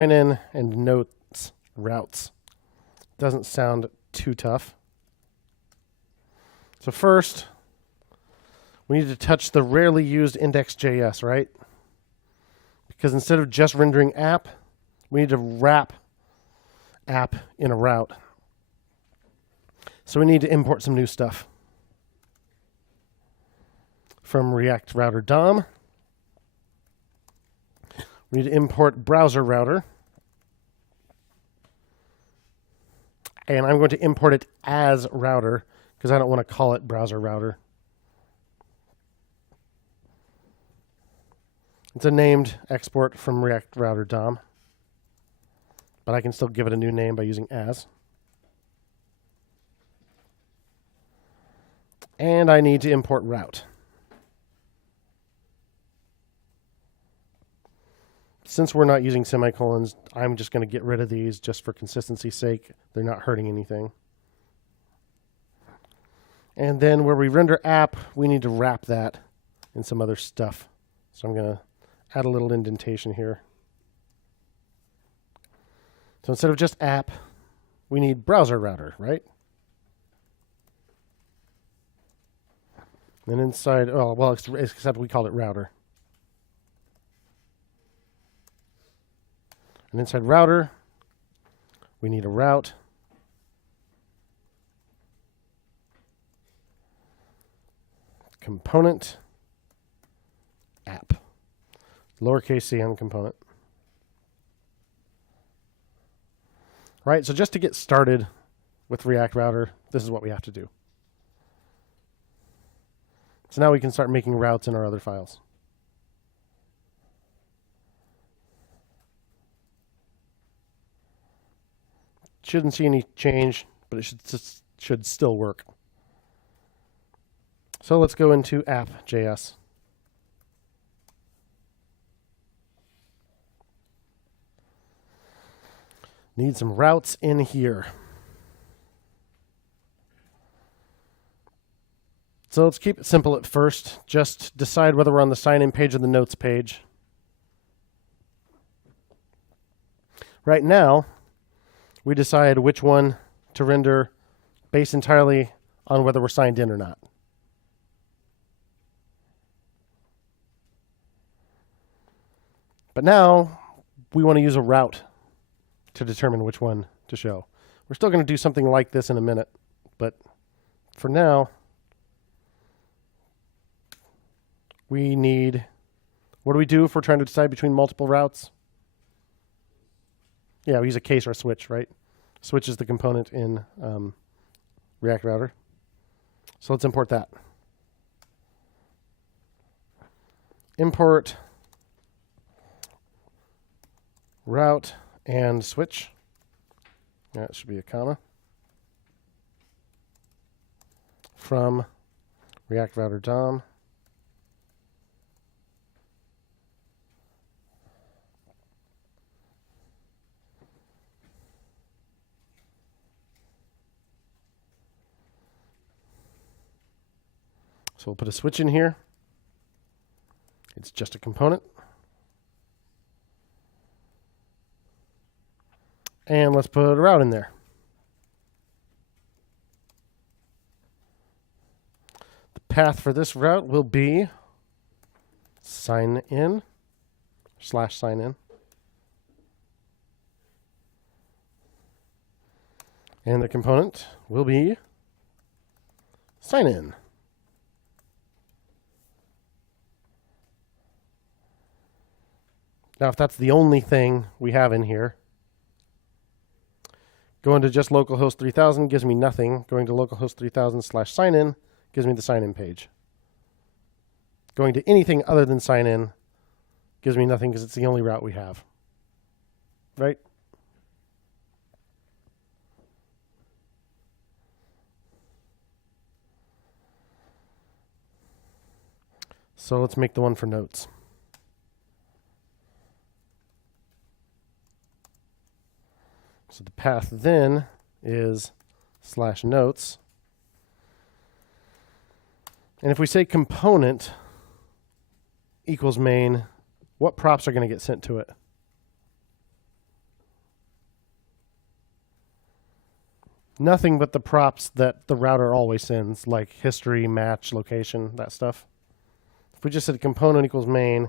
in and notes routes. Doesn't sound too tough. So first, we need to touch the rarely used index.js, right? Because instead of just rendering app, we need to wrap app in a route. So we need to import some new stuff. From React Router DOM, we need to import browser router. And I'm going to import it as router because I don't want to call it browser router. It's a named export from React Router DOM, but I can still give it a new name by using as. And I need to import route. Since we're not using semicolons, I'm just going to get rid of these just for consistency's sake. They're not hurting anything. And then where we render app, we need to wrap that in some other stuff. So I'm going to add a little indentation here. So instead of just app, we need browser router, right? And inside, oh, well, except we called it router. And inside router, we need a route. Component app. Lowercase c on component. Right, so just to get started with React Router, this is what we have to do. So now we can start making routes in our other files. Shouldn't see any change, but it should still work. So let's go into app.js. Need some routes in here. So let's keep it simple at first. Just decide whether we're on the sign-in page or the notes page. Right now, we decide which one to render based entirely on whether we're signed in or not. But now we want to use a route to determine which one to show. We're still going to do something like this in a minute, but for now, we need, what do we do if we're trying to decide between multiple routes? Yeah, we use a case or a switch, right? Switch is the component in React Router. So let's import that. Import route and switch. That should be a comma. From React Router DOM. So we'll put a switch in here. It's just a component. And let's put a route in there. The path for this route will be sign in / sign in. And the component will be sign in. Now, if that's the only thing we have in here, going to just localhost 3000 gives me nothing. Going to localhost 3000 / sign-in gives me the sign-in page. Going to anything other than sign-in gives me nothing because it's the only route we have. Right? So let's make the one for notes. So the path then is /notes. And if we say component equals main, what props are going to get sent to it? Nothing but the props that the router always sends, like history, match, location, that stuff. If we just said component equals main,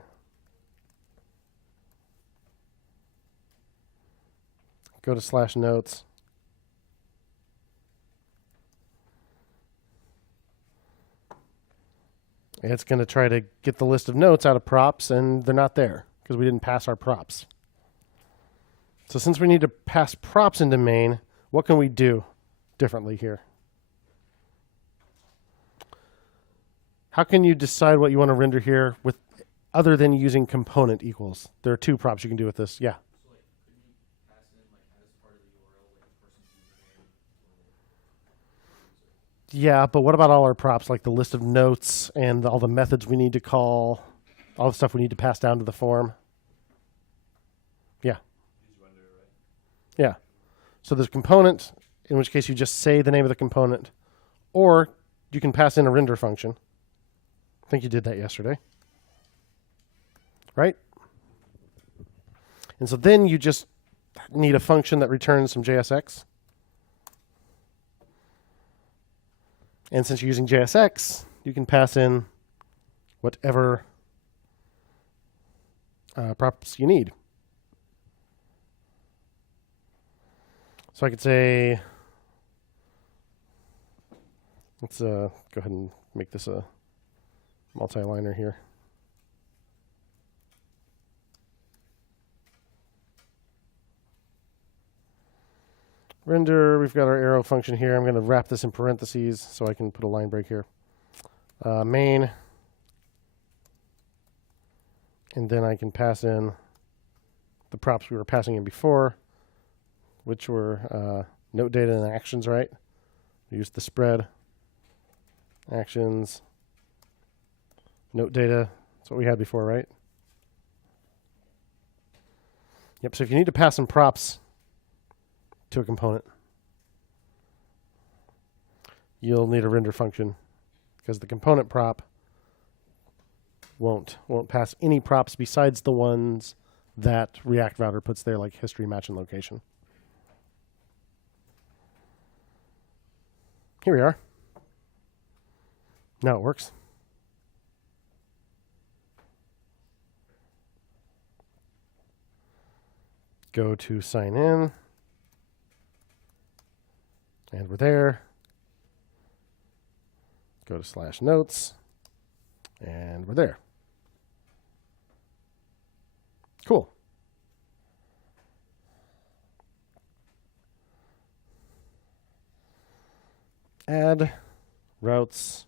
go to /notes. It's going to try to get the list of notes out of props, and they're not there because we didn't pass our props. So since we need to pass props into main, what can we do differently here? How can you decide what you want to render here with other than using component equals? There are two props you can do with this. Yeah. So like, could we pass in like as part of the URL like the person's username? Yeah, but what about all our props, like the list of notes and all the methods we need to call, all the stuff we need to pass down to the form? Yeah. Yeah. So there's component, in which case you just say the name of the component, or you can pass in a render function. I think you did that yesterday. Right? And so then you just need a function that returns some JSX. And since you're using JSX, you can pass in whatever props you need. So I could say, let's go ahead and make this a multi-liner here. Render, we've got our arrow function here. I'm going to wrap this in parentheses so I can put a line break here. Main. And then I can pass in the props we were passing in before, which were note data and actions, right? We used the spread, actions, note data. That's what we had before, right? Yep, so if you need to pass some props to a component, you'll need a render function because the component prop won't pass any props besides the ones that React Router puts there, like history, match, and location. Here we are. Now it works. Go to sign in. And we're there. Go to /notes. And we're there. Cool. Add routes.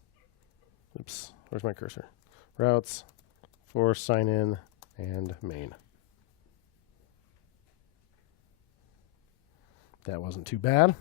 Oops, where's my cursor? Routes for sign in and main. That wasn't too bad.